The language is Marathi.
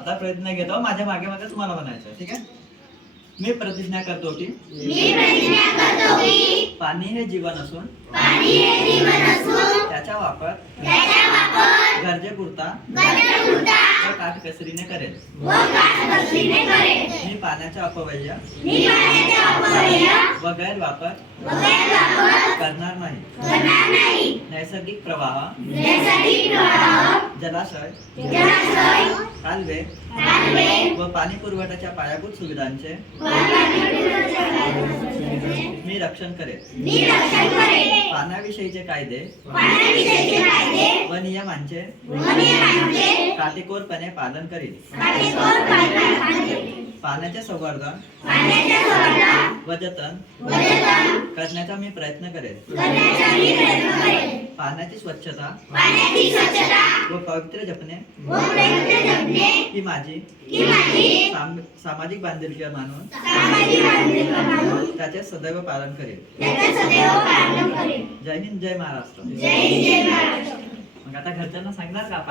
आता प्रतिज्ञा घेतो माझ्या मागे मागे तुम्हाला म्हणायचं ठीक आहे? मी प्रतिज्ञा करतो की पाणी हे जीवन असून हे त्याचा वापर गरजेपुरता व काटकसरीने करेल. मी पाण्याचा अपव्यय व गैरवापर करणार नाही. नैसर्गिक प्रवाह जलाशय कालवे व पाणी पुरवठ्याच्या पायाभूत सुविधांचे. मी रक्षण करेल मी रक्षण करेल पाण्याविषयीचे कायदे. व नियमांचे. काटेकोरपणे पालन करील पाण्याचे संवर्धन पाण्याच्या संवर्धन व जतन. करण्याचा मी प्रयत्न स्वच्छता. पाण्याची स्वच्छता. व पवित्र जपणे ही माझी। माझी। साम- सामाजिक बांधिलकी मानून। त्याचे सदैव पालन करेल। त्याचे सदैव पालन करेल। जय हिंद जय महाराष्ट्र। जय हिंद जय महाराष्ट्र। मग आता घरच्यांना सांगणार का